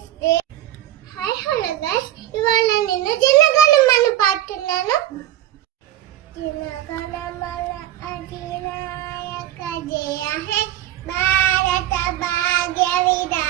నమస్తే. Hi hello guys, ఇవాళ నేను జనగణమన పాడుతున్నాను. జనగణమన అధినాయక జయ హే భారత భాగ్య విధాత